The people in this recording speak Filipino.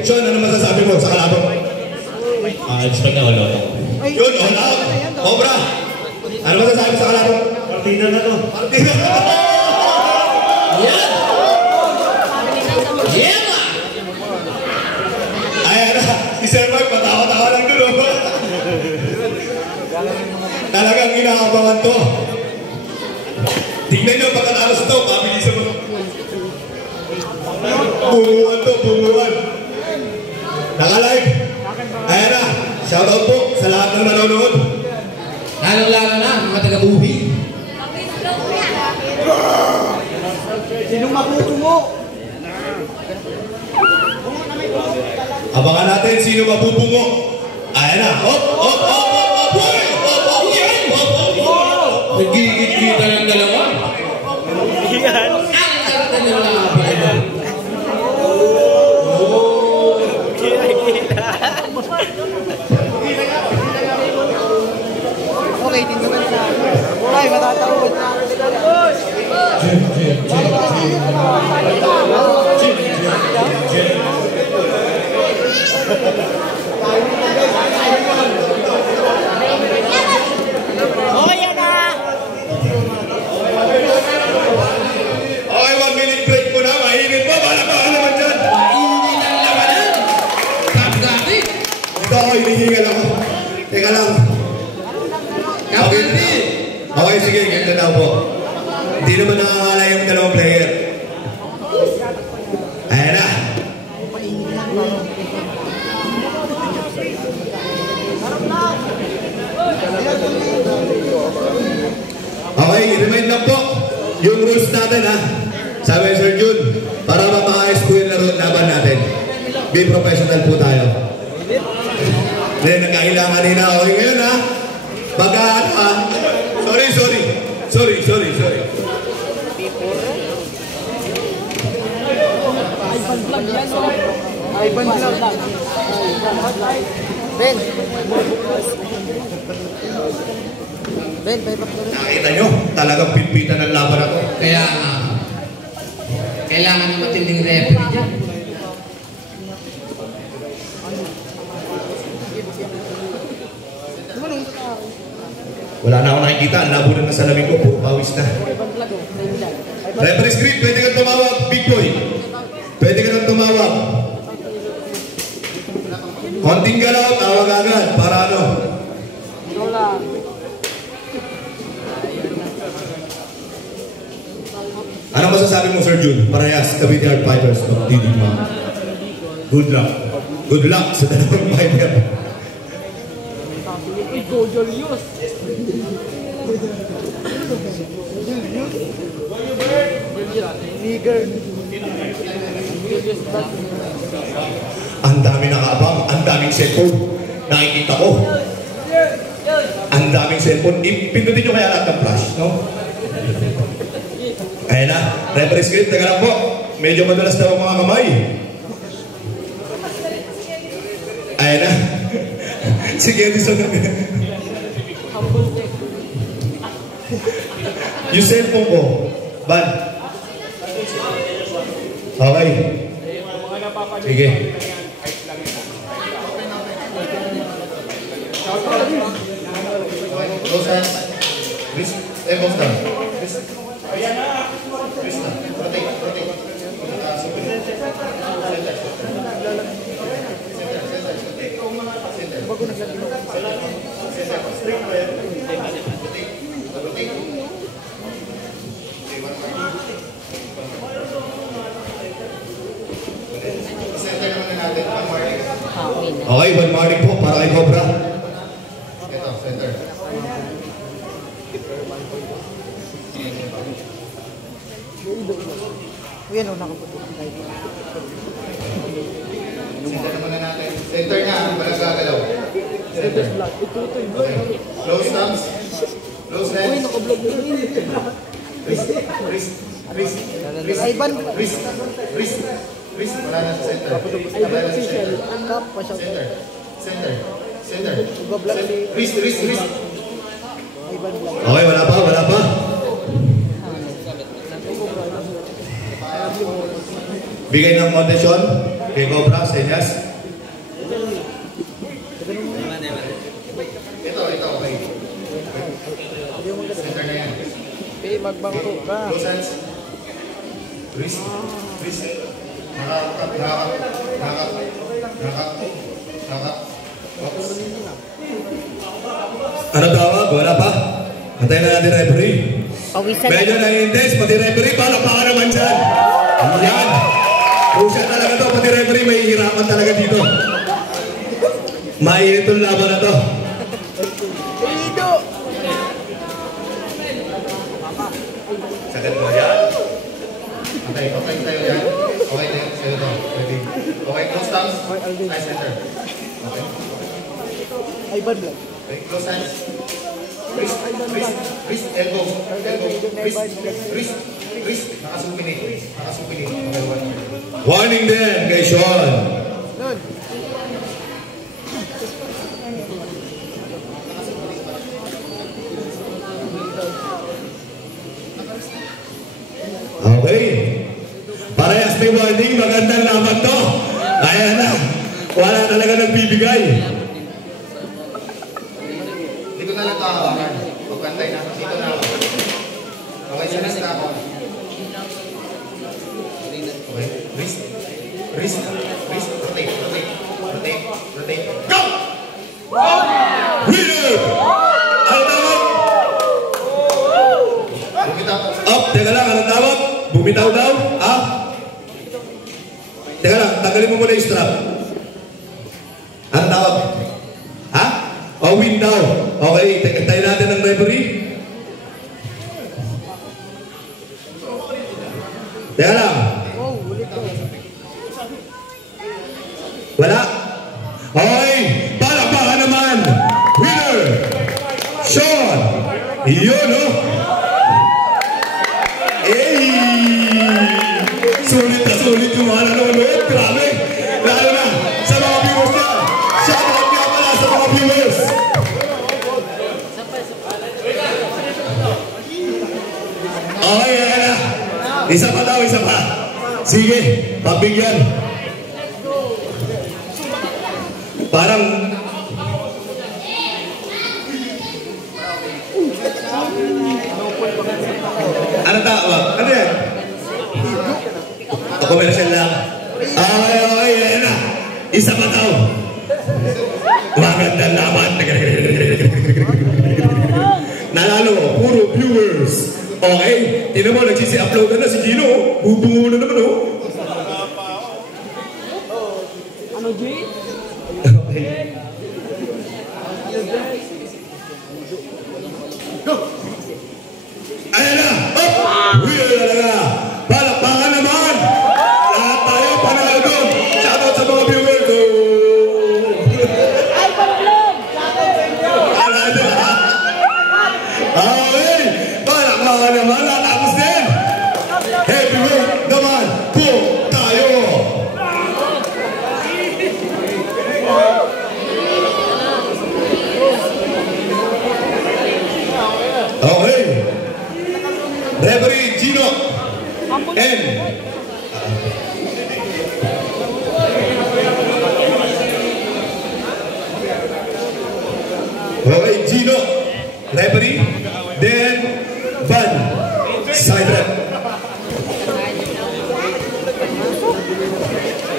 Sean, ano masasabi mo sa kalaban? Expect na all out. Yun, all out. Cobra, ano masasabi sa kalaban? Partida na to. Partida na to! Yeah! Yeah! Ayan na, si Sir Mark, patawa-tawa lang doon. Talagang inaabangan to. Tingnan nyo, pagkatalos to, pabilisan mo. Bumuan to, bumuan. Naka-live. Ayan na, shoutout po sa lahat ng manonood. Lalong-lalo na, mga taga-buhi. Sinong mabutungo? Abangan natin sino mabubungo. Ayan na, hop, hop, hop, hop, hop, hop, hop, hop, hop, hop. Nagigit-kita ng dalawa. Ang karta nila. Okay, tingnan na. Ay, matatawid. Oh, yan na! Okay, 1 minute break po na. Mainit po. Balabakan naman dyan. Mainit ang labanan. Kapgati. Ito ako, hinihingal ako. Teka lang. Kapgati. Okay, sige. Ganito na po. Hindi naman nakakala yung dalawang player. Ayan na. Okay, remind lang po yung rules natin ha. Sabi Sir Jun, para mapakaayos po yung laban natin. Be professional po tayo. Then, nagkailangan kanina. Okay ngayon ha. Bagaan ha. Sorry. Ivan Vlog. Ben. Ben, Nakita nyo, talagang pinpitan ng laban ako. Kaya kailangan ng matinding referee dyan. Wala na ako nakikita. Ang labo na ng salamin ko. Puro pawis na. Referee script, pwede kang tumawag. Big boy. Pwede ka nang tumawag. Konting galaw, tawag agad. Para ano? Ano masasabi mo, Sir Jun? Parehas, Cavite Art Fighters. Magdidigma. Good luck. Good luck sa dalawang fighter. Go, Julius. Nigger. Ang dami nakabang, ang daming cellphone. Nakikita ko. Ang daming cellphone. Pindutin nyo kaya lahat ng flash, no? Ayan na. Referee script, teka lang po. Medyo madalas daw ang mga kamay. Ayan na. Sige, Edison na. Yung cellphone ko. Ban. Okay. Sige. Close hands. Wrist. Elbows down. Wrist. Wrist na. Rotate. Okay, one morning po para kay Cobra. Ito, center. Uy, ano, nakaputok. Center naman na natin. Center nga, walang gagalaw. Center. Okay. Close thumbs. Close hands. Uy, nakablog mo rin. Wrist. Wala na sa center. Wala na sa center. Center. Wrist. Okay, wala pa. Bigay ng motivation. Kay Cobra, senyas. Ito, okay. Center na yan. Eh, magbangko ka. Close hands. Wrist. Wrist. Nakak. Ano tawag? Wala pa? Antayin na natin referee. Medyo nang-intense, pati referee, palakpakan naman dyan. Yan. Crucial talaga to, pati referee, may hirapan talaga dito. Mainit yung laban na to. Lido! Sagad mo yan. Okay tayo yan. Okay tayo, sa'yo to. Okay, close thumbs. Nice center. Okay. Ay, bad lang. Okay, close hands. Wrist, elbow, wrist, nakasupinit. Okay, warning din kay Sean. Nun. Okay. Parehas may warning, magandang laban to. Ayan na. Wala talaga nagbibigay. Dito na lang ito hawakan. Pagkantay na. Dito na ako. Okay, sa wrist na ako. Okay, wrist. Rotate. Go! Winner! Ang tawag? Bumitaw. Up, teka lang, anong tawag? Bumitaw daw? Ah? Teka lang, tanggalin mo muna yung strap. Anong tawag? Ha? O, win daw. Okay, tayo natin ng referee. Teka lang. Oh, ulit ko. Wala. Okay, palakpakan naman. Winner, Sean. Iyon, no? Sulit yung mga nanonood. Grabe. Lalo na sa mga viewers niya. Shoutout nga pala sa mga viewers. Okay, ayan na. Isa pa daw, isa pa. Sige, pagbigyan. Parang ano tawag? Ano yan? Commercial lang. Okay, ayan na. Isa pa daw. Magandang laban. Nalalo, puro viewers. Okay, tinan mo, nagsisi-upload na si Gino. Bubungo na naman, oh. Ano, Jay? Okay. Ayan na! Up! Winner talaga! Palakpakan naman! Lahat tayo panalo doon! Shoutout sa mga viewers! Ay, pag-vlog! Okay! Palakpakan naman! Natapos din! Heavyweight naman po tayo! Okay! Referee Gino and okay, Gino, referee, then Van, side rep.